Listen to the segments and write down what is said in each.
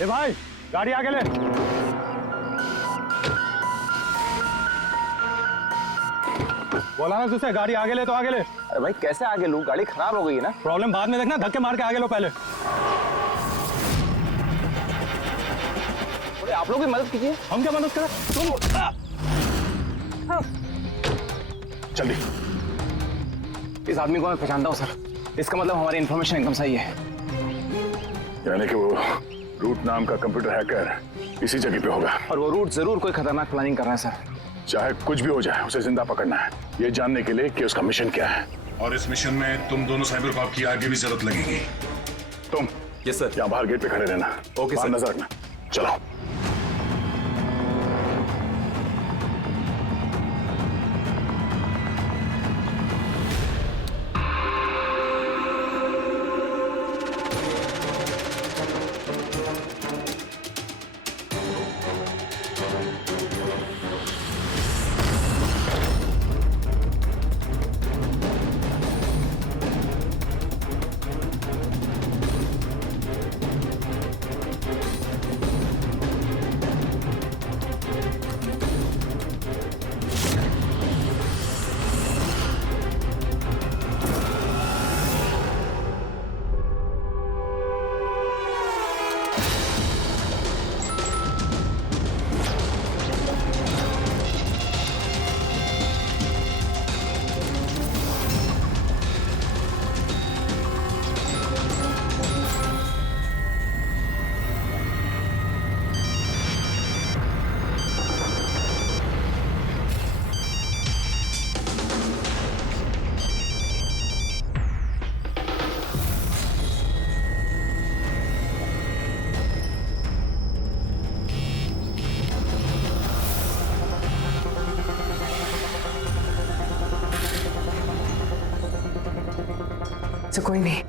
ए भाई गाड़ी आगे ले। बोला ना तुझसे गाड़ी आगे ले तो आगे ले। अरे भाई कैसे आगे लूं, गाड़ी खराब हो गई है ना। प्रॉब्लम बाद में देखना, धक्के मार के आगे लो पहले। थोड़ी आप लोग भी मदद कीजिए। हम क्या मदद करें, तुम जल्दी। इस आदमी को मैं पहचानता हूँ सर, इसका मतलब हमारी इन्फॉर्मेशन एकदम सही है। यानी कि वो रूट नाम का कंप्यूटर हैकर इसी जगह पे होगा। और वो रूट जरूर कोई खतरनाक प्लानिंग कर रहा है सर। चाहे कुछ भी हो जाए उसे जिंदा पकड़ना है, ये जानने के लिए कि उसका मिशन क्या है। और इस मिशन में तुम दोनों साइबर कॉप की आगे भी जरूरत लगेगी। तुम यस सर। यहाँ बाहर गेट पे खड़े रहना। ओके बाहर सर। नजर रखना। चलो। तो कोई नहीं।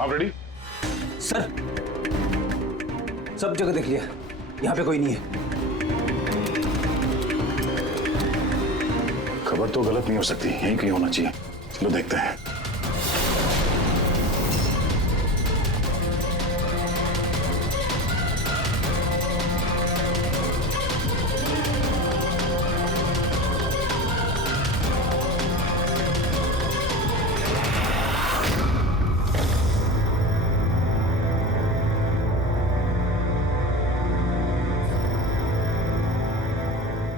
आप रेडी? सर सब जगह देख लिया, यहाँ पे कोई नहीं है। खबर तो गलत नहीं हो सकती, यहीं कहीं होना चाहिए। चलो देखते हैं।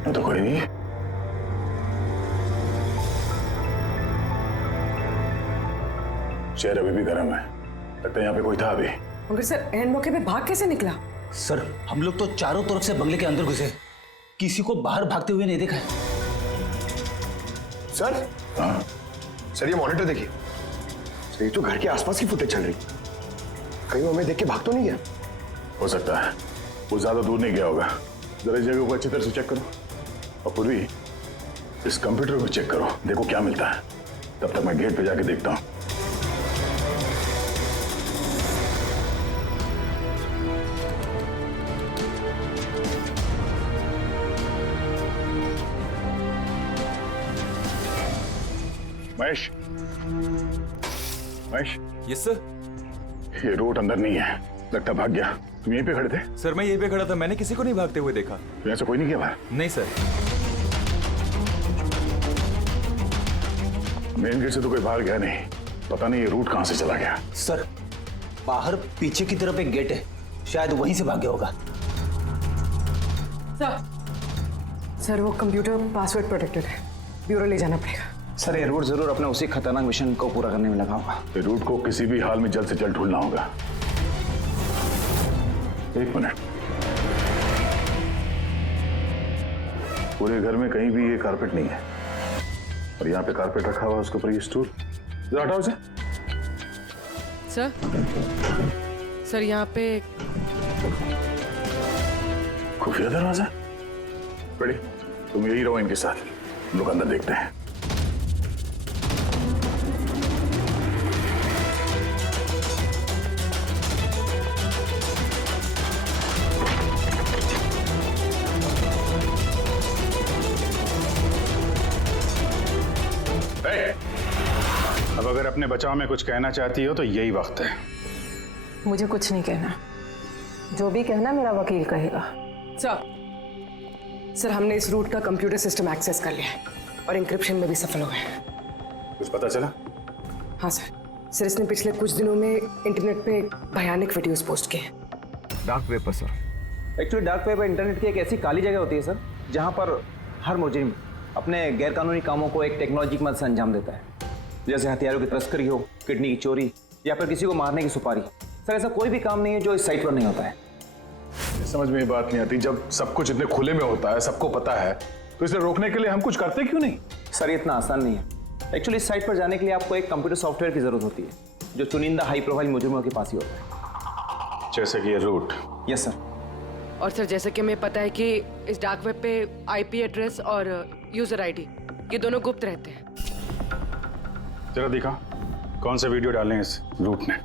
तो कोई नहीं। शहर अभी भी गर्म है, लगता है यहाँ पे कोई था अभी। मगर सर एंड मौके पे भाग कैसे निकला? सर हम लोग तो चारों तरफ से बंगले के अंदर घुसे, किसी को बाहर भागते हुए नहीं देखा है। सर हाँ सर ये मॉनिटर देखिए, सर ये तो घर के आसपास की फुटेज चल रही, कहीं वो हमें देख के भाग तो नहीं गया? हो सकता है, वो ज्यादा दूर नहीं गया होगा। जरा इस जगह को अच्छी तरह से चेक करो, और पूर्वी इस कंप्यूटर को चेक करो, देखो क्या मिलता है। तब तक मैं गेट पे जाके देखता हूँ। Mahesh, Mahesh, yes sir. ये रोड अंदर नहीं है, लगता भाग गया। तुम यहीं पे खड़े थे? सर मैं यहीं पे खड़ा था, मैंने किसी को नहीं भागते हुए देखा। तो ऐसा कोई नहीं किया बाहर? नहीं सर। मेन गेट से तो कोई बाहर गया नहीं, पता नहीं ये रूट कहां से चला गया। सर बाहर पीछे की तरफ एक गेट है, शायद वहीं से भाग गया होगा। सर वो कंप्यूटर पासवर्ड प्रोटेक्टेड है, ब्यूरो ले जाना पड़ेगा। सर ये रूट जरूर अपने उसी खतरनाक मिशन को पूरा करने में लगा होगा। ये रूट को किसी भी हाल में जल्द से जल्द ढूंढना होगा। एक मिनट, पूरे घर में कहीं भी ये कारपेट नहीं है, और यहाँ पे कारपेट रखा हुआ है, उसके ऊपर ये स्टूल। जरा हटाओ इसे। सर यहाँ पे खुफिया दरवाजा, बड़ी तुम यही रहो इनके साथ, हम लोग अंदर देखते हैं। अब अगर अपने बचाव में कुछ कहना चाहती हो तो यही वक्त है। मुझे कुछ नहीं कहना, जो भी कहना मेरा वकील कहेगा। सर हमने इस रूट का कंप्यूटर सिस्टम एक्सेस कर लिया है और इंक्रिप्शन में भी सफल हो गए हैं। कुछ पता चला? हाँ सर इसने पिछले कुछ दिनों में इंटरनेट पे भयानक वीडियोस पोस्ट किए हैं। डार्क वेब पर sir. Actually dark web internet की एक ऐसी काली जगह होती है सर, जहाँ पर हर मुजरिम अपने गैरकानूनी कामों को एक टेक्नोलॉजी की मदद से अंजाम देता है, जैसे हथियारों की तस्करी हो, किडनी की चोरी या फिर किसी को मारने की सुपारी। सर ऐसा कोई भी काम नहीं है जो इस साइट पर नहीं होता है। समझ में ये बात नहीं आती, जब सब कुछ इतने खुले में होता है, सबको पता है, तो इसे रोकने के लिए हम कुछ करते क्यों नहीं? सर ये इतना आसान नहीं है। एक्चुअली इस साइट पर जाने के लिए आपको एक कंप्यूटर सॉफ्टवेयर की जरूरत होती है, जो चुनिंदा हाई प्रोफाइल मुजरिमों के पास ही होता है। जैसे कि ये रूट। Yes sir. और सर जैसे कि हमें पता है कि इस डार्क वेब पे IP एड्रेस और यूजर ID ये दोनों गुप्त रहते हैं। जरा दिखा कौन से वीडियो डाले हैं इस रूट ने।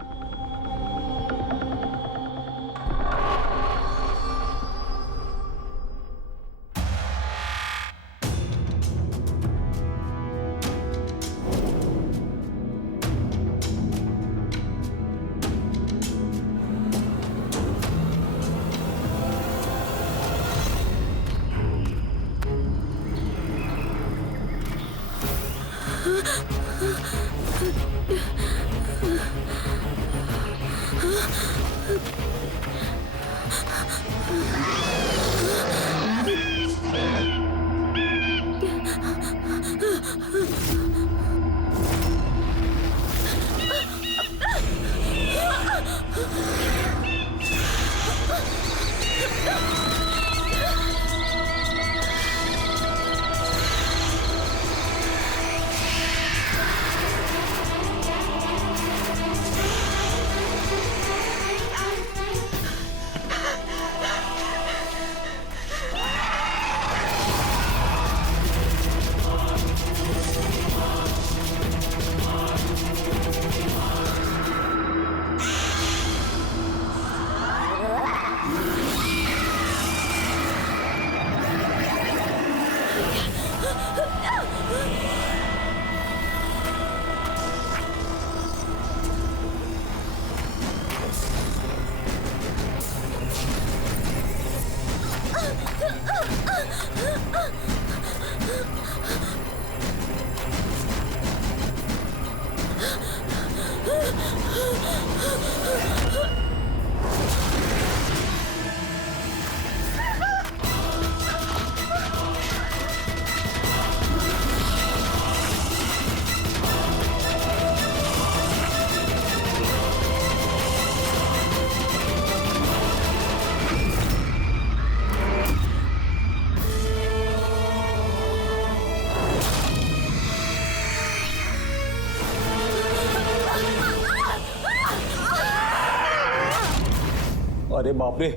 अरे बाप रे,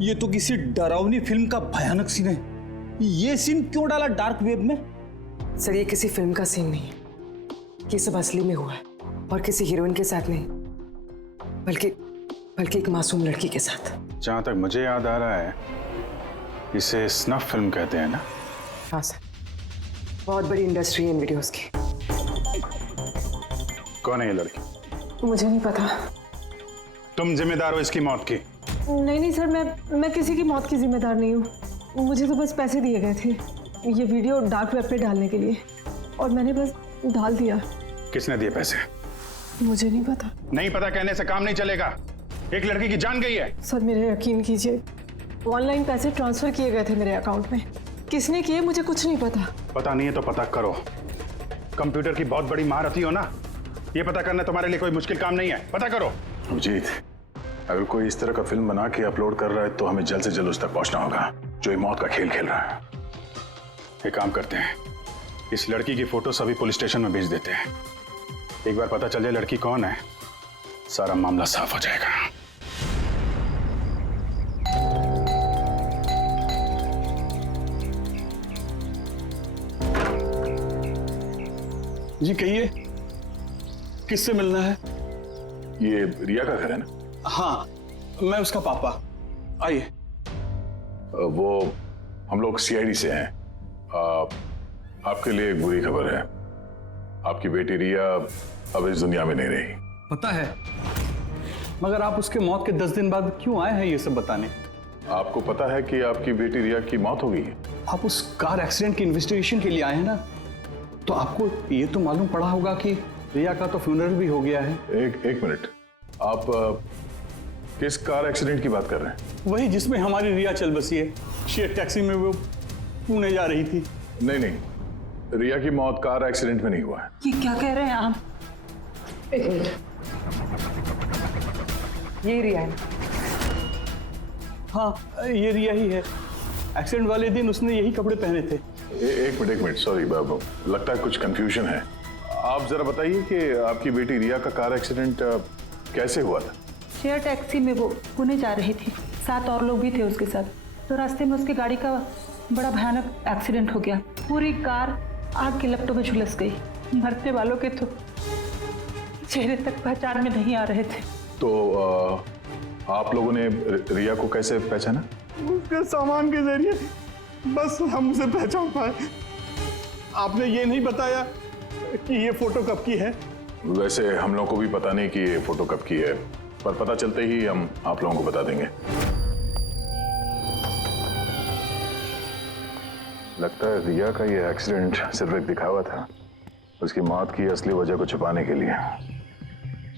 ये तो किसी डरावनी फिल्म का भयानक सीन है। ये सीन क्यों डाला डार्क वेब में? सर ये किसी फिल्म का सीन नहीं है, ये सब असली में हुआ है और किसी हीरोइन के साथ नहीं, बल्कि एक मासूम लड़की के साथ। जहां तक मुझे याद आ रहा है इसे स्नफ फिल्म कहते हैं ना? हाँ सर, बहुत बड़ी इंडस्ट्री है इन वीडियोस की। कौन है ये लड़की? मुझे नहीं पता। तुम जिम्मेदार हो इसकी मौत की? नहीं सर, मैं किसी की मौत की जिम्मेदार नहीं हूँ। मुझे तो बस पैसे दिए गए थे ये वीडियो डार्क वेब पे डालने के लिए, और मैंने बस डाल दिया। किसने दिए पैसे? मुझे नहीं पता। नहीं पता कहने से काम नहीं चलेगा। एक लड़की की जान गई है। सर मेरे यकीन कीजिए, ऑनलाइन पैसे ट्रांसफर किए गए थे मेरे अकाउंट में। किसने किए मुझे कुछ नहीं पता। पता नहीं है तो पता करो। कंप्यूटर की बहुत बड़ी महारथी हो ना, ये पता करना तुम्हारे लिए कोई मुश्किल काम नहीं है। पता करो। अभिजीत, अगर कोई इस तरह का फिल्म बना के अपलोड कर रहा है तो हमें जल्द से जल्द उस तक पहुंचना होगा जो ये मौत का खेल खेल रहा है। एक काम करते हैं, इस लड़की की फोटो सभी पुलिस स्टेशन में भेज देते हैं। एक बार पता चल जाए लड़की कौन है, सारा मामला साफ हो जाएगा। जी कहिए, किससे मिलना है? ये रिया का घर है ना? हाँ, मैं उसका पापा। आइए। वो हम लोग सीआईडी से हैं। आपके लिए एक बुरी खबर है। आपकी बेटी रिया अब इस दुनिया में नहीं रही। पता है, मगर आप उसके मौत के 10 दिन बाद क्यों आए हैं ये सब बताने? आपको पता है कि आपकी बेटी रिया की मौत हो गई है? आप उस कार एक्सीडेंट की इन्वेस्टिगेशन के लिए आए हैं ना, तो आपको ये तो मालूम पड़ा होगा कि रिया का तो फ्यूनरल भी हो गया है। एक मिनट, आप किस कार एक्सीडेंट की बात कर रहे हैं? वही जिसमें हमारी रिया चल बसी है। शेयर टैक्सी में वो पुणे जा रही थी। नहीं, रिया की मौत कार एक्सीडेंट में नहीं हुआ है। ये क्या कह रहे हैं आप? एक मिनट, ये रिया है। हाँ, ये रिया ही है। एक्सीडेंट वाले दिन उसने यही कपड़े पहने थे। एक मिनट, सॉरी बाबू, लगता है कुछ कंफ्यूजन है। आप जरा बताइए कि आपकी बेटी रिया का कार एक्सीडेंट कैसे हुआ था? शेयर टैक्सी में वो पुणे जा रही थी, 7 और लोग भी थे उसके साथ। तो रास्ते में उसकी गाड़ी का बड़ा भयानक एक्सीडेंट हो गया। पूरी कार आग की लपटों में झुलस गई। मरने वालों के तो चेहरे तक पहचान में नहीं आ रहे थे। तो आप लोगों ने रिया को कैसे पहचाना? उसके सामान के जरिए बस हम उसे पहचान पाए। आपने ये नहीं बताया कि ये फोटो कब की है? वैसे हम लोगों को भी पता नहीं कि ये फोटो कब की है, पर पता चलते ही हम आप लोगों को बता देंगे। लगता है रिया का ये एक्सीडेंट सिर्फ एक दिखावा था, उसकी मौत की असली वजह को छुपाने के लिए।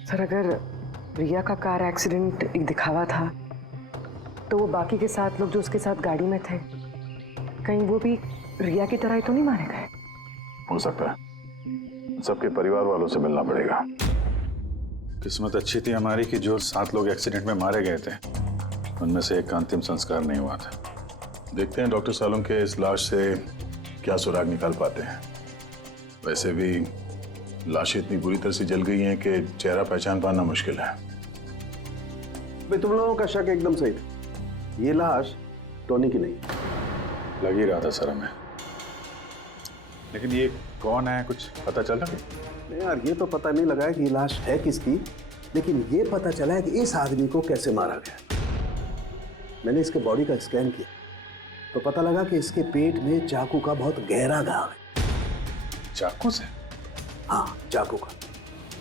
सर, अगर रिया का कार एक्सीडेंट एक दिखावा था, तो वो बाकी के 7 लोग जो उसके साथ गाड़ी में थे, कहीं वो भी रिया की तरह ही तो नहीं मारे गए? हो सकता है। सबके परिवार वालों से मिलना पड़ेगा। किस्मत अच्छी थी हमारी कि जो 7 लोग एक्सीडेंट में मारे गए थे, उनमें से एक का अंतिम संस्कार नहीं हुआ था। देखते हैं डॉक्टर सालुंके इस लाश से क्या सुराग निकाल पाते हैं। वैसे भी लाशें इतनी बुरी तरह से जल गई हैं कि चेहरा पहचान पाना मुश्किल है। भाई तुम लोगों का शक एकदम सही था। ये लाश टोनी की नहीं। लग ही रहा था सर हमें, लेकिन ये कौन है कुछ पता चला? नहीं यार, ये तो पता नहीं लगा है कि ये लाश है किसकी, लेकिन ये पता चला है कि इस आदमी को कैसे मारा गया। मैंने इसके बॉडी का स्कैन किया तो पता लगा कि इसके पेट में चाकू का बहुत गहरा घाव है। चाकू से? हाँ, चाकू का।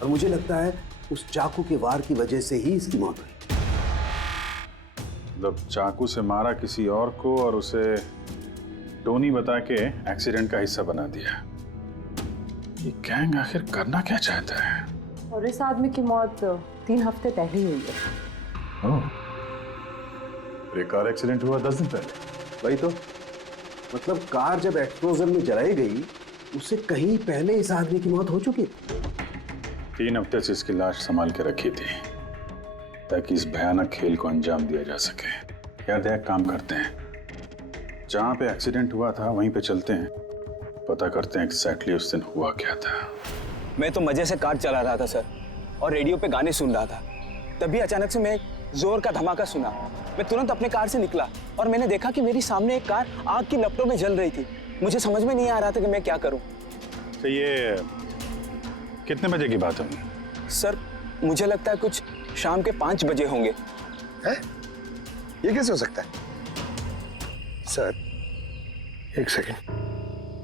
और मुझे लगता है उस चाकू के वार की वजह से ही इसकी मौत हुई। मतलब चाकू से मारा किसी और को और उसे टोनी बता के एक्सीडेंट का हिस्सा बना दिया। ये गैंग आखिर करना क्या चाहता है? और इस आदमी की मौत 3 हफ्ते पहले ही हुई है। ये कार एक्सीडेंट हुआ 10 दिन पहले। वही तो, मतलब कार जब एक्सप्लोजन में जलाई गई उससे कहीं पहले इस आदमी की मौत हो चुकी थी। 3 हफ्ते से इसकी लाश संभाल के रखी थी ताकि इस भयानक खेल को अंजाम दिया जा सके। यार देख, काम करते हैं, जहां पे एक्सीडेंट हुआ था वहीं पे चलते हैं, पता करते हैं एग्जैक्टली उस दिन हुआ क्या था। मैं तो मजे से कार चला रहा था सर, और रेडियो पे गाने सुन रहा था। तभी अचानक से मैं एक जोर का धमाका सुना। मैं तुरंत अपने कार से निकला और मैंने देखा कि मेरी सामने एक कार आग की लपटों में जल रही थी। मुझे समझ में नहीं आ रहा था कि मैं क्या करूं। तो ये कितने बजे की बात है? सर, मुझे लगता है कुछ शाम के 5 बजे होंगे। है? ये कैसे हो सकता है? सर, एक सेकंड।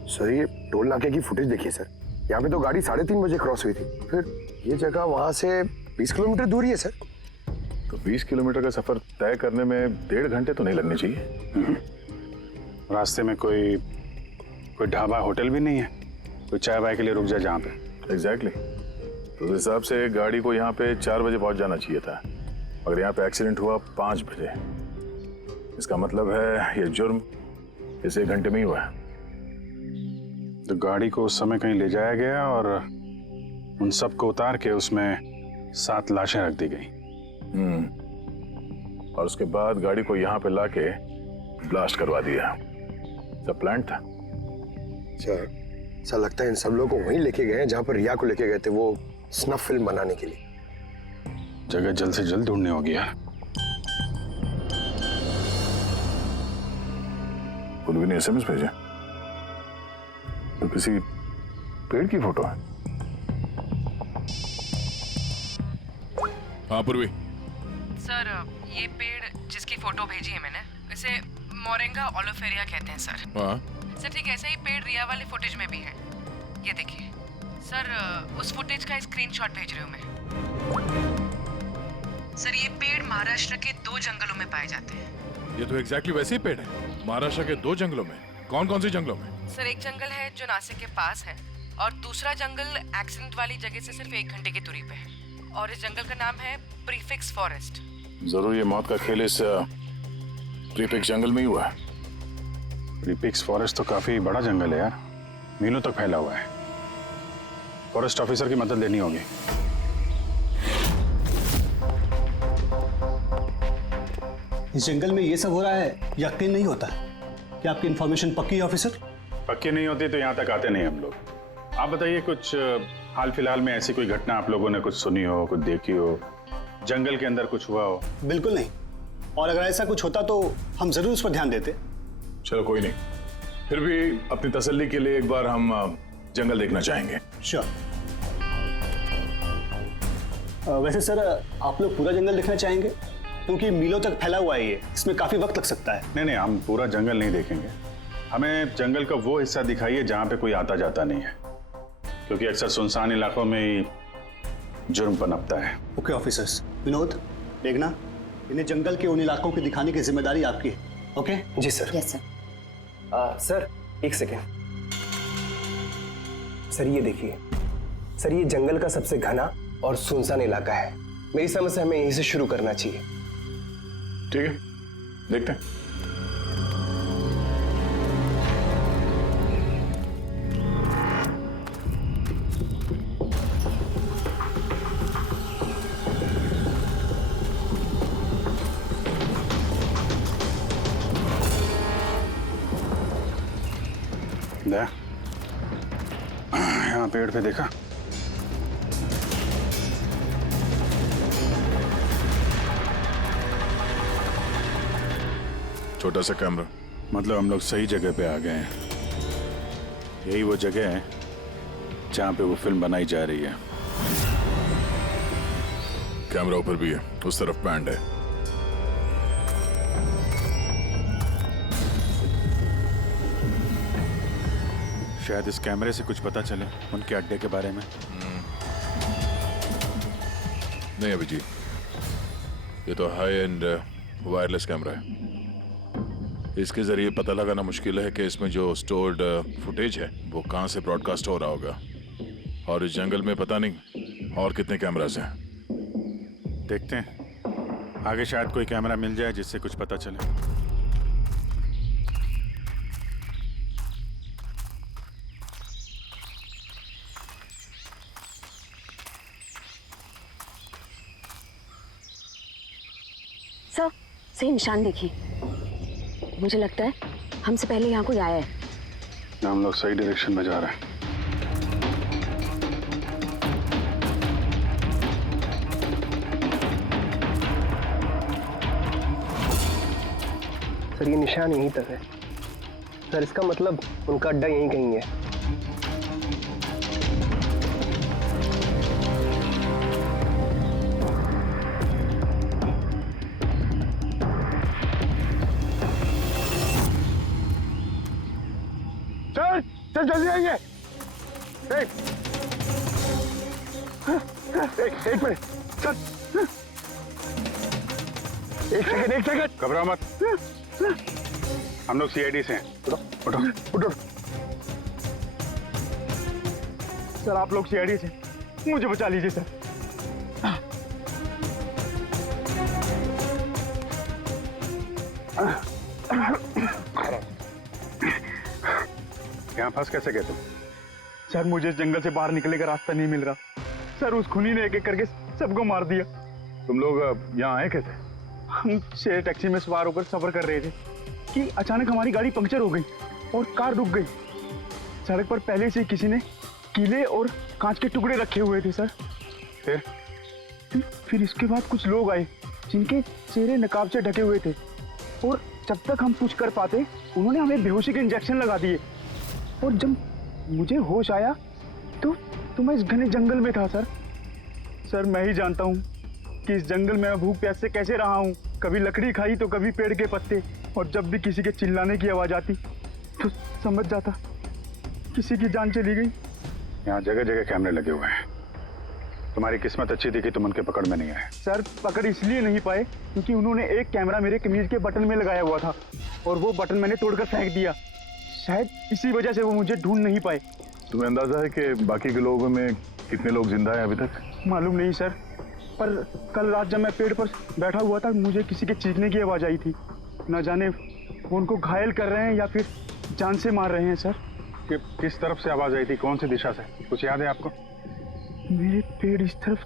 सर, ये टोल नाके की फुटेज देखिए सर। यहाँ पे तो गाड़ी 3:30 बजे क्रॉस हुई थी। फिर ये जगह वहां से 20 किलोमीटर दूर ही है सर। तो 20 किलोमीटर का सफर तय करने में 1.5 घंटे तो नहीं लगने चाहिए। रास्ते में कोई ढाबा होटल भी नहीं है, कोई चाय वाय के लिए रुक जाए जहाँ पे। एग्जैक्टली। तो उस हिसाब से गाड़ी को यहाँ पे 4 बजे पहुँच जाना चाहिए था, मगर यहाँ पे एक्सीडेंट हुआ 5 बजे। इसका मतलब है ये जुर्म इस 1 घंटे में ही हुआ है। तो गाड़ी को उस समय कहीं ले जाया गया और उन सबको उतार के उसमें 7 लाशें रख दी गई। और उसके बाद गाड़ी को यहाँ पे लाके ब्लास्ट करवा दिया। सब प्लान था। सर, ऐसा लगता है इन सब लोगों को वहीं लेके गए हैं जहां पर रिया को लेके गए थे, वो स्नफ फिल्म बनाने के लिए। जगह जल्द से जल्द ढूंढनी होगी यार। पुलवी ने SMS भेजा तो किसी पेड़ की फोटो है। हाँ पूर्वी। सर ये पेड़ जिसकी फोटो भेजी है मैंने, इसे मोरिंगा ओलिफेरिया कहते हैं सर। हाँ सर ठीक ऐसा ही पेड़ रिया वाले फुटेज में भी है। ये देखिए सर, उस फुटेज का स्क्रीनशॉट भेज रही हूँ मैं। सर ये पेड़ महाराष्ट्र के 2 जंगलों में पाए जाते हैं। ये तो एग्जैक्टली वैसे ही पेड़ है, महाराष्ट्र के 2 जंगलों में। कौन कौन से जंगलों में? सर एक जंगल है जो नासिक के पास है, और दूसरा जंगल एक्सीडेंट वाली जगह से सिर्फ 1 घंटे की दूरी पे है, और इस जंगल का नाम है प्रीफिक्स फॉरेस्ट। जरूर ये मौत का खेल इस प्रीफिक्स जंगल में ही हुआ है। प्रीफिक्स फॉरेस्ट तो काफी बड़ा जंगल है यार, मीलों तक फैला हुआ है। फॉरेस्ट ऑफिसर की मदद लेनी होगी। इस जंगल में ये सब हो रहा है, यकीन नहीं होता है। क्या आपकी इंफॉर्मेशन पक्की है ऑफिसर? पक्की नहीं होती तो यहाँ तक आते नहीं हम लोग। आप बताइए, कुछ हाल फिलहाल में ऐसी कोई घटना आप लोगों ने कुछ सुनी हो, कुछ देखी हो, जंगल के अंदर कुछ हुआ हो? बिल्कुल नहीं, और अगर ऐसा कुछ होता तो हम जरूर उस पर ध्यान देते। चलो कोई नहीं, फिर भी अपनी तसल्ली के लिए एक बार हम जंगल देखना चाहेंगे। श्योर। वैसे सर आप लोग पूरा जंगल देखना चाहेंगे? क्योंकि मीलों तक फैला हुआ है ये, इसमें काफी वक्त लग सकता है। नहीं, हम पूरा जंगल नहीं देखेंगे। हमें जंगल का वो हिस्सा दिखाइए जहाँ पे कोई आता जाता नहीं है, क्योंकि अक्सर सुनसान इलाकों में ही जुर्म पनपता है। Okay officers. विनोद, देखना, इन्हें जंगल के उन इलाकों की दिखाने की जिम्मेदारी आपकी है। ओके? जी सर। Yes sir. सर एक सेकेंड। सर ये देखिए, सर ये जंगल का सबसे घना और सुनसान इलाका है। मेरी समझ से हमें यहीं से शुरू करना चाहिए। ठीक है, देखते हैं। यहाँ पेड़ पे देखा? छोटा सा कैमरा। मतलब हम लोग सही जगह पे आ गए हैं। यही वो जगह है जहाँ पे वो फिल्म बनाई जा रही है। कैमरा ऊपर भी है, उस तरफ बैंड है। शायद इस कैमरे से कुछ पता चले उनके अड्डे के बारे में। नहीं अभिजीत, ये तो हाई एंड वायरलेस कैमरा है। इसके जरिए पता लगाना मुश्किल है कि इसमें जो स्टोर्ड फुटेज है वो कहाँ से ब्रॉडकास्ट हो रहा होगा, और इस जंगल में पता नहीं और कितने कैमरास हैं। देखते हैं, आगे शायद कोई कैमरा मिल जाए जिससे कुछ पता चले। सर, सही निशान देखिए। मुझे लगता है हमसे पहले यहाँ कोई आया है। हम लोग सही डायरेक्शन में जा रहे हैं। सर ये निशान यहीं तक है। सर इसका मतलब उनका अड्डा यहीं कहीं है। चल जल्दी आइए। एक मिनट सर, एक सेकंड। घबराओ मत, हम लोग सीआईडी से हैं। उठो। सर आप लोग सीआईडी से, मुझे बचा लीजिए सर। यहाँ फंस कैसे गए तुम? सर मुझे इस जंगल से बाहर निकलने का रास्ता नहीं मिल रहा। सर उस खूनी ने एक एक करके सबको मार दिया। तुम लोग यहाँ आए कैसे? हम शेयर टैक्सी में सवार होकर सफर कर रहे थे कि अचानक हमारी गाड़ी पंक्चर हो गई और कार रुक गई। सड़क पर पहले से किसी ने कीले और कांच के टुकड़े रखे हुए थे सर। फिर इसके बाद कुछ लोग आए जिनके चेहरे नकाब से ढके हुए थे, और जब तक हम कुछ कर पाते उन्होंने हमें बेहोशी के इंजेक्शन लगा दिए। और जब मुझे होश आया तो मैं इस घने जंगल में था सर। सर मैं ही जानता हूँ कि इस जंगल में मैं भूख प्यास से कैसे रहा हूँ। कभी लकड़ी खाई तो कभी पेड़ के पत्ते, और जब भी किसी के चिल्लाने की आवाज आती तो समझ जाता किसी की जान चली गई। यहाँ जगह जगह कैमरे लगे हुए हैं। तुम्हारी किस्मत अच्छी थी कि तुम उनके पकड़ में नहीं आए। सर पकड़ इसलिए नहीं पाए क्योंकि उन्होंने एक कैमरा मेरे कमीज के बटन में लगाया हुआ था और वो बटन मैंने तोड़कर फेंक दिया। शायद इसी वजह से वो मुझे ढूंढ नहीं पाए। तुम्हें अंदाजा है कि बाकी के लोगों में कितने लोग जिंदा हैं अभी तक? मालूम नहीं सर, पर कल रात जब मैं पेड़ पर बैठा हुआ था मुझे किसी के चीखने की आवाज आई थी। न जाने वो उनको घायल कर रहे हैं या फिर जान से मार रहे हैं सर। किस तरफ से आवाज आई थी, कौन सी दिशा से, कुछ याद है आपको? मेरे पेड़ इस तरफ,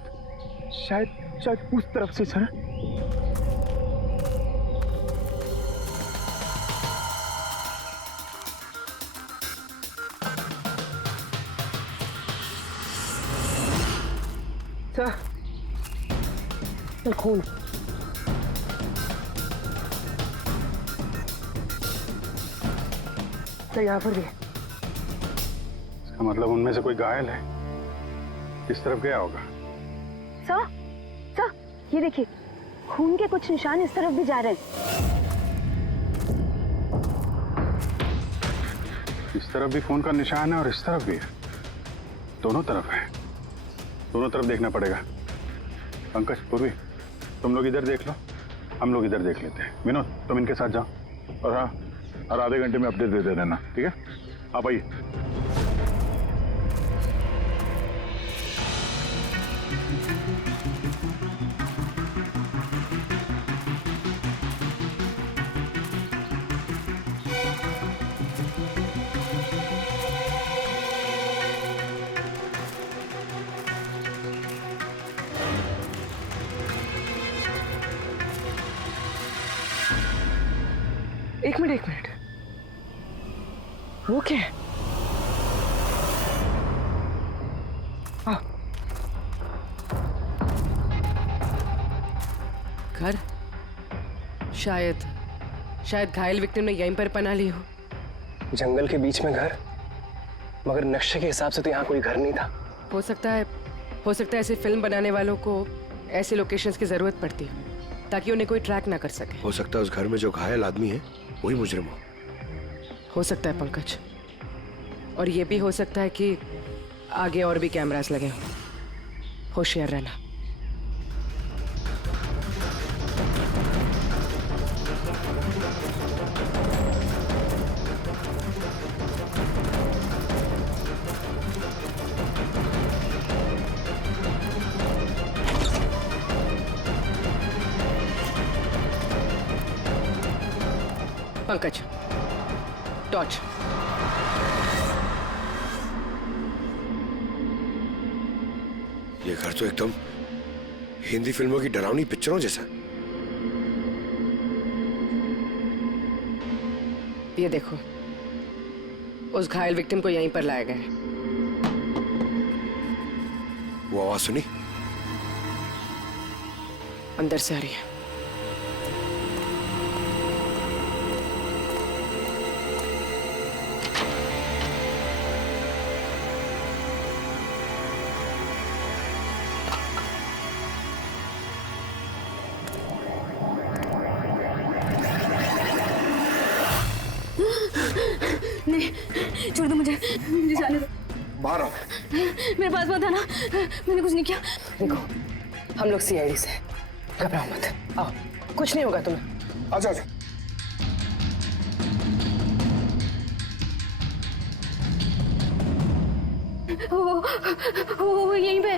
शायद उस तरफ से सर। सर खून। तो यहाँ पर भी है। इसका मतलब उनमें से कोई घायल है। किस तरफ गया होगा? सर ये देखिए, खून के कुछ निशान इस तरफ भी जा रहे हैं। इस तरफ भी खून का निशान है और इस तरफ भी है। दोनों तरफ है। दोनों तरफ देखना पड़ेगा। पंकज, पूर्वी, तुम लोग इधर देख लो, हम लोग इधर देख लेते हैं। विनोद, तुम इनके साथ जाओ और हाँ, हर आधे घंटे में अपडेट दे देना, ठीक है? आप आइए। एक मिनट, वो क्या है? घर? शायद घायल विक्टिम ने यहीं पर पनाह ली हो। जंगल के बीच में घर, मगर नक्शे के हिसाब से तो यहाँ कोई घर नहीं था। हो सकता है ऐसे फिल्म बनाने वालों को ऐसे लोकेशंस की जरूरत पड़ती है ताकि उन्हें कोई ट्रैक ना कर सके। हो सकता है उस घर में जो घायल आदमी है वही मुजरिम हो सकता है पंकज, और ये भी हो सकता है कि आगे और भी कैमरास लगे हों। होशियार रहना। पंकज, टॉर्च। ये घर तो एकदम हिंदी फिल्मों की डरावनी पिक्चरों जैसा। ये देखो, उस घायल विक्टिम को यहीं पर लाया गया है। वो आवाज सुनी? अंदर से आ रही है। नहीं, छोड़ दो, मुझे जाने दो। बाहर आओ। मेरे पास मत आना, मैंने कुछ नहीं किया। देखो, हम लोग CID से, घबराओ मत। आओ, कुछ नहीं होगा तुम्हें। आजा आजा। वो यहीं पे,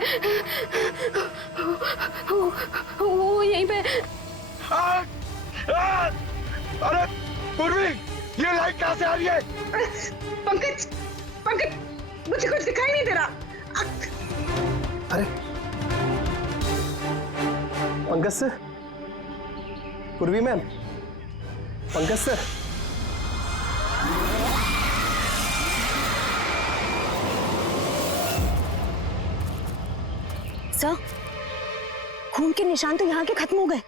वो यहीं पे। अरे पूर्वी, ये लाइट कहाँ से आ रही है? पंकज, मुझे कुछ दिखाई नहीं दे रहा। अरे पंकज सर, पूर्वी मैम, पंकज सर। सर, खून के निशान तो यहाँ के खत्म हो गए।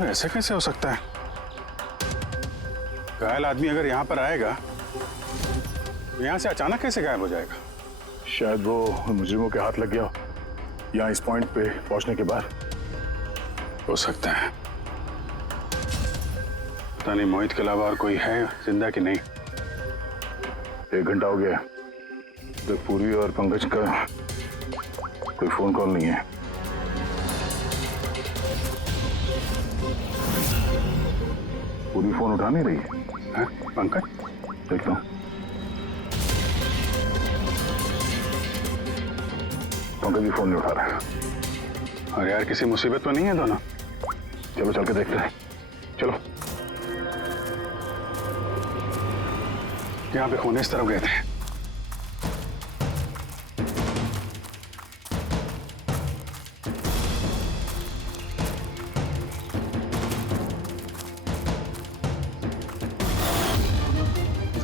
ऐसे कैसे हो सकता है? घायल आदमी अगर यहाँ पर आएगा तो यहाँ से अचानक कैसे गायब हो जाएगा? शायद वो मुजरिमों के हाथ लग गया हो, यहाँ इस पॉइंट पे पहुंचने के बाद। हो सकता है। पता नहीं मोहित के अलावा और कोई है जिंदा कि नहीं। 1 घंटा हो गया तो पूर्वी और पंकज का कोई फोन कॉल नहीं है। पूरी फोन उठा नहीं रही है। पंकज, देखता हूँ। पंकज भी फोन नहीं उठा रहा है। और यार किसी मुसीबत तो नहीं है दोनों? चलो चल के देखते हैं। चलो। यहाँ पे खून इस तरफ गए थे।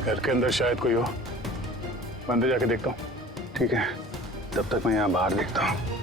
घर के अंदर शायद कोई हो। मैं अंदर जाके देखता हूँ। ठीक है, तब तक मैं यहाँ बाहर देखता हूँ।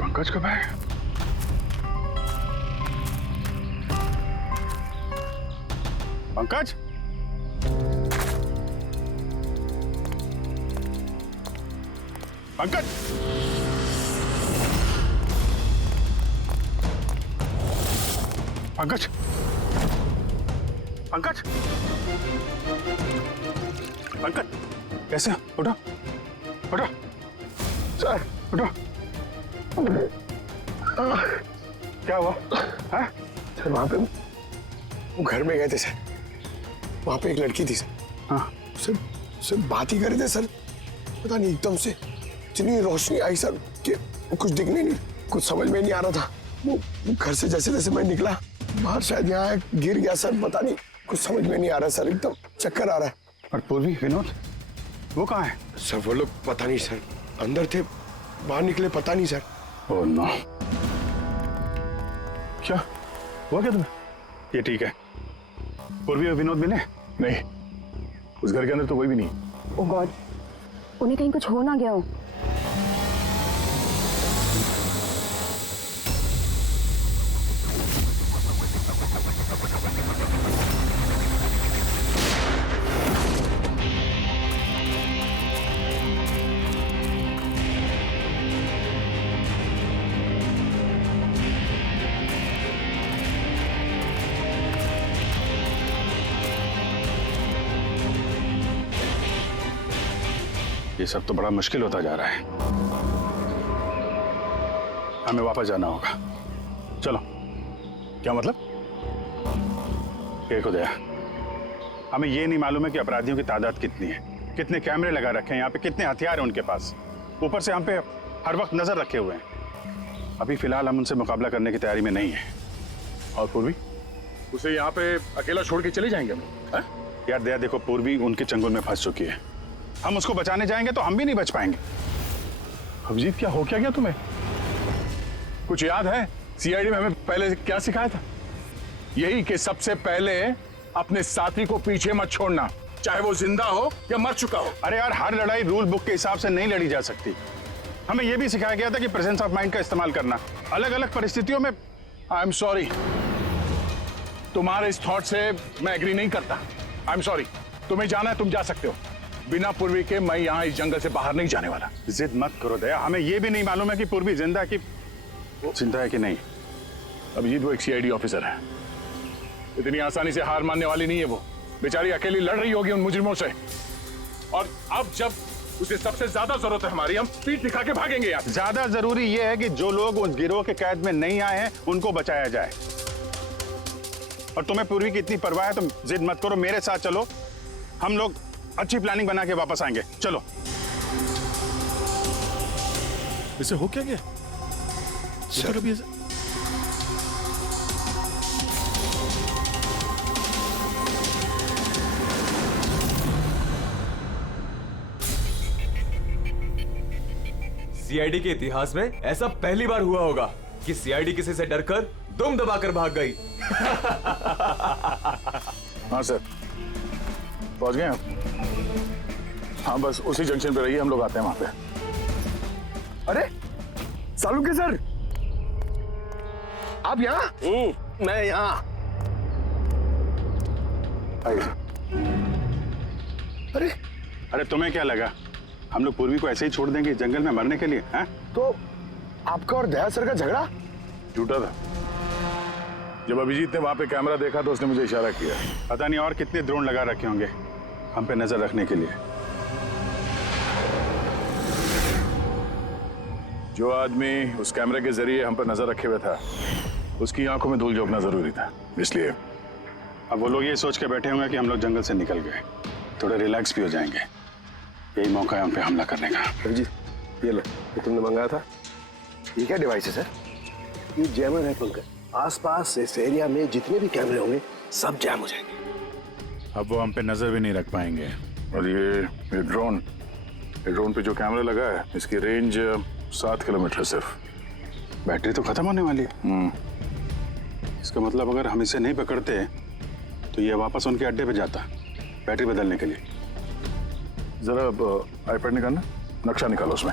पंकज कब है? पंकज, पंकज, पंकज, पंकज, पंकज, कैसे? उठो, उठो, सर उठो। क्या हुआ? हाँ? सर वहाँ पे वो घर में गए थे सर। वहाँ पे एक लड़की थी सर। हाँ। सर बात ही कर रहे थे सर। पता नहीं एकदम से इतनी रोशनी आई सर कि कुछ दिखने नहीं, कुछ समझ में नहीं आ रहा था। वो घर से जैसे जैसे मैं निकला बाहर, शायद यहाँ गिर गया सर। पता नहीं, कुछ समझ में नहीं आ रहा सर, एकदम चक्कर आ रहा है। और पूर्वी, विनोद, वो कहाँ है? सर वो लोग पता नहीं सर, अंदर थे, बाहर निकले पता नहीं सर। Oh no. क्या हुआ क्या तुम्हें? ये ठीक है। पूर्वी और विनोद मिले? नहीं, उस घर के अंदर तो कोई भी नहीं। ओह गॉड, उन्हें कहीं कुछ हो ना गया हो। ये सब तो बड़ा मुश्किल होता जा रहा है। हमें वापस जाना होगा। चलो। क्या मतलब? देखो दया, हमें ये नहीं मालूम है कि अपराधियों की तादाद कितनी है, कितने कैमरे लगा रखे हैं यहाँ पे, कितने हथियार हैं उनके पास। ऊपर से हम पे हर वक्त नजर रखे हुए हैं। अभी फिलहाल हम उनसे मुकाबला करने की तैयारी में नहीं है। और पूर्वी, उसे यहाँ पे अकेला छोड़ के चले जाएंगे हम? यार दया देखो, पूर्वी उनके चंगुल में फंस चुकी है। हम उसको बचाने जाएंगे तो हम भी नहीं बच पाएंगे। अभिजीत, क्या हो क्या गया तुम्हें? कुछ याद है सीआईडी में हमें पहले क्या सिखाया था? यही कि सबसे पहले अपने साथी को पीछे मत छोड़ना, चाहे वो जिंदा हो या मर चुका हो। अरे यार, हर लड़ाई रूल बुक के हिसाब से नहीं लड़ी जा सकती। हमें यह भी सिखाया गया था कि प्रेजेंस ऑफ माइंड का इस्तेमाल करना, अलग अलग परिस्थितियों में। आई एम सॉरी, तुम्हारे इस थॉट से मैं एग्री नहीं करता। I am sorry. तुम्हें जाना है, तुम जा सकते हो। बिना पूर्वी के मैं यहाँ इस जंगल से बाहर नहीं जाने वाला। जिद मत करो दया, हमें यह भी नहीं मालूम है कि पूर्वी जिंदा है कि नहीं। अभिजीत, वो एक सीआईडी ऑफिसर है, इतनी आसानी से हार मानने वाली नहीं है। वो बेचारी अकेली लड़ रही होगी उन मुजरिमों से, और अब जब उसे सबसे ज्यादा जरूरत है हमारी, हम पीठ दिखा के भागेंगे यहाँ। ज्यादा जरूरी यह है कि जो लोग उस गिरोह के कैद में नहीं आए हैं उनको बचाया जाए। और तुम्हें पूर्वी की इतनी परवाह है, तुम जिद मत करो, मेरे साथ चलो। हम लोग अच्छी प्लानिंग बना के वापस आएंगे। चलो। इसे हो क्या गया? सर अभी सीआईडी के इतिहास में ऐसा पहली बार हुआ होगा कि सीआईडी किसी से डरकर दुम दबाकर भाग गई। हाँ सर, पहुंच गए आप? हाँ बस उसी जंक्शन पे रहिए, हम लोग आते हैं वहां पे। अरे सालुंके सर, आप यहाँ? मैं यहाँ। आइए। अरे अरे तुम्हें क्या लगा हम लोग पूर्वी को ऐसे ही छोड़ देंगे जंगल में मरने के लिए? हैं? तो आपका और दया सर का झगड़ा झूठा था। जब अभिजीत ने वहां पे कैमरा देखा तो उसने मुझे इशारा किया। पता नहीं और कितने ड्रोन लगा रखे होंगे हम पे नजर रखने के लिए। जो आदमी उस कैमरे के जरिए हम पर नजर रखे हुए था उसकी आंखों में धूल झोंकना जरूरी था, इसलिए अब वो लोग ये सोच के बैठे होंगे कि हम लोग जंगल से निकल गए, थोड़े रिलैक्स भी हो जाएंगे। यही मौका है हम पे हमला करने का। अभिजीत ये लो, ये तुमने मंगाया था। ये क्या डिवाइस है सर? ये जैमर है पंकज। आसपास इस एरिया में जितने भी कैमरे होंगे सब जैम हो जाएंगे। अब वो हम पे नजर भी नहीं रख पाएंगे। और ये ड्रोन पे जो कैमरा लगा है इसकी रेंज 7 किलोमीटर है सिर्फ। बैटरी तो खत्म होने वाली है। इसका मतलब अगर हम इसे नहीं पकड़ते तो ये वापस उनके अड्डे पे जाता बैटरी बदलने के लिए। जरा आईपैड निकालना, नक्शा निकालो उसमें।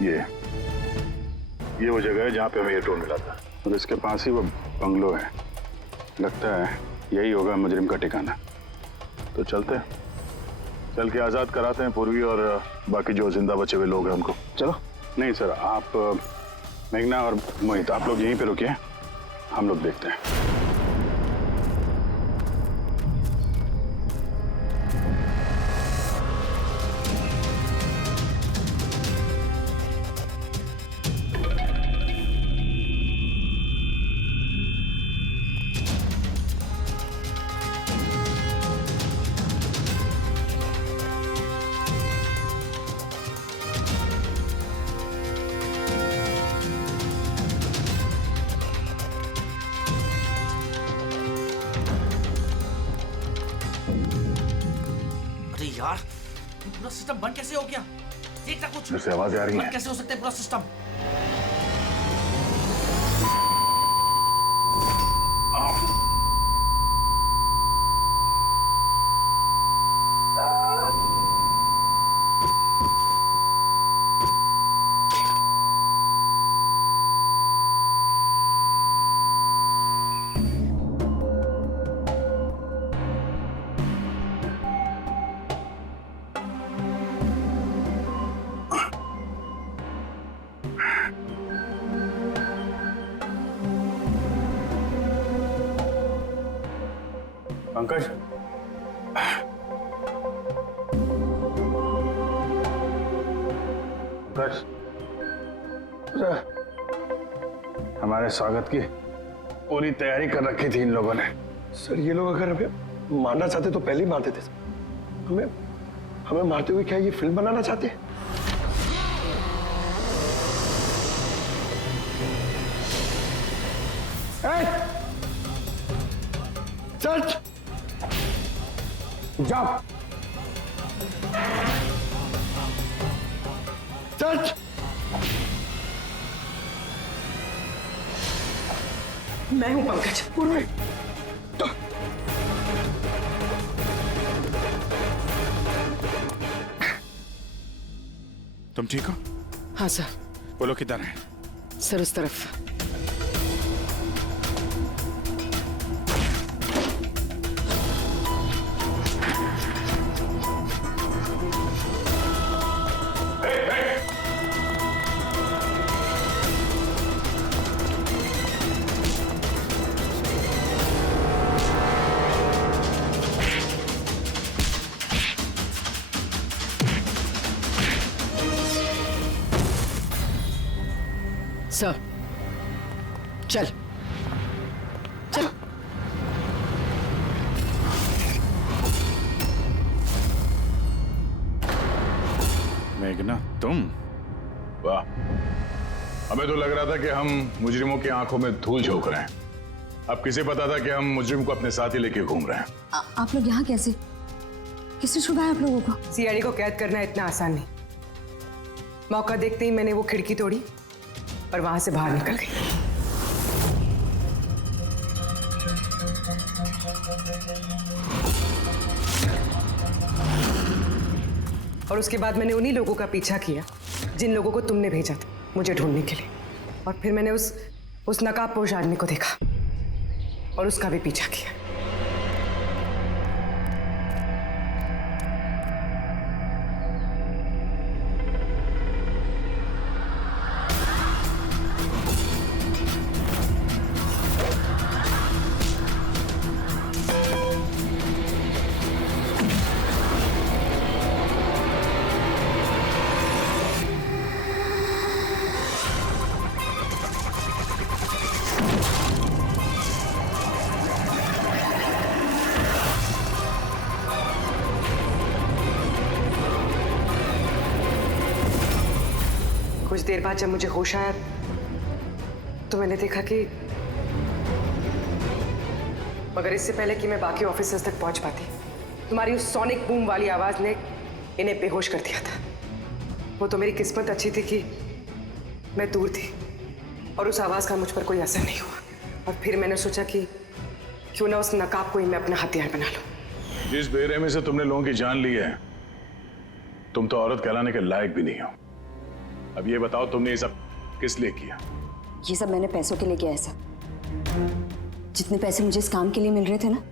ये वो जगह है जहाँ पे हमें ये ड्रोन मिला था और इसके पास ही वो बंगलो है। लगता है यही होगा मुजरिम का ठिकाना। तो चलते हैं, चल के आज़ाद कराते हैं पूर्वी और बाकी जो जिंदा बचे हुए लोग हैं उनको। चलो। नहीं सर, आप मेघना और मोहित आप लोग यहीं पे रुकिए, हम लोग देखते हैं। यार पूरा सिस्टम बंद कैसे हो गया? देखना कुछ। जैसे आवाजें आ रही हैं। कैसे हो सकता है पूरा सिस्टम? पंकज, पंकज, हमारे स्वागत की पूरी तैयारी कर रखी थी इन लोगों ने। सर ये लोग अगर हमें मारना चाहते तो पहले ही मारते थे। हमें मारते हुए क्या ये फिल्म बनाना चाहते हैं? सच जाओ। सच मैं हूं पंकज। पूर्वी तुम ठीक हो? हाँ सर। वो लोग किधर हैं? सर उस तरफ। सर चल चल। मेघना, तुम? वाह, हमें तो लग रहा था कि हम मुजरिमों की आंखों में धूल झोंक रहे हैं। अब किसे पता था कि हम मुजरिम को अपने साथ ही लेके घूम रहे हैं। आप लोग यहाँ कैसे? किसने छुड़ाया आप लोगों को? सीआईडी को कैद करना इतना आसान नहीं। मौका देखते ही मैंने वो खिड़की तोड़ी और वहां से बाहर निकल गई। और उसके बाद मैंने उन्हीं लोगों का पीछा किया जिन लोगों को तुमने भेजा था मुझे ढूंढने के लिए। और फिर मैंने उस नकाबपोश आदमी को देखा और उसका भी पीछा किया। कुछ देर बाद जब मुझे होश आया तो मैंने देखा कि मगर इससे पहले कि मैं बाकी ऑफिसर्स तक पहुंच पाती, तुम्हारी उस सोनिक बूम वाली आवाज ने इन्हें बेहोश कर दिया था। वो तो मेरी किस्मत अच्छी थी कि मैं दूर थी और उस आवाज का मुझ पर कोई असर नहीं हुआ। और फिर मैंने सोचा कि क्यों ना उस नकाब को ही मैं अपना हथियार बना लूं। जिस बेरहमी से तुमने लोगों की जान ली है, तुम तो औरत कहलाने के लायक भी नहीं हो। अब ये बताओ, तुमने ये सब किस लिए किया? ये सब मैंने पैसों के लिए किया है सर। जितने पैसे मुझे इस काम के लिए मिल रहे थे ना,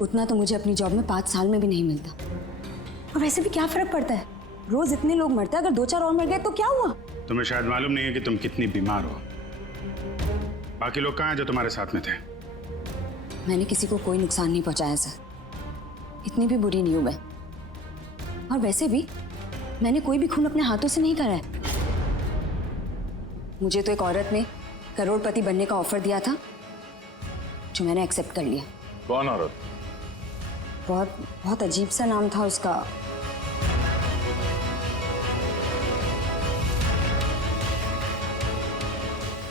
उतना तो मुझे अपनी जॉब में 5 साल में भी नहीं मिलता। और वैसे भी क्या फर्क पड़ता है, रोज इतने लोग मरते हैं, अगर 2-4 और मर गए तो क्या हुआ? तुम्हें शायद मालूम नहीं है कि तुम कितनी बीमार हो। बाकी लोग कहाँ हैं जो तुम्हारे साथ में थे? मैंने किसी को कोई नुकसान नहीं पहुंचाया सर, इतनी भी बुरी नहीं हूं मैं। और वैसे भी मैंने कोई भी खून अपने हाथों से नहीं करा है। मुझे तो एक औरत ने करोड़पति बनने का ऑफर दिया था जो मैंने एक्सेप्ट कर लिया। कौन औरत? बहुत अजीब सा नाम था उसका।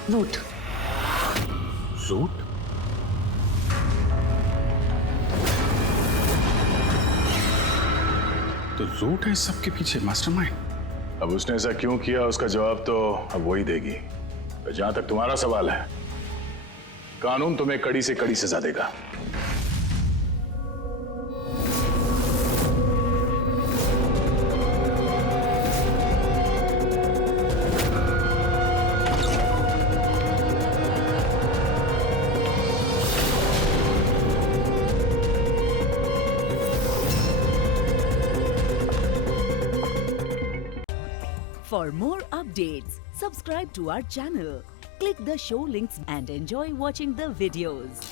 रूट। रूट? तो रूट है इस सब के पीछे मास्टरमाइंड। अब उसने ऐसा क्यों किया, उसका जवाब तो अब वही देगी। तो जहां तक तुम्हारा सवाल है, कानून तुम्हें कड़ी से कड़ी सजा देगा। For more updates, subscribe to our channel, click the show links and enjoy watching the videos.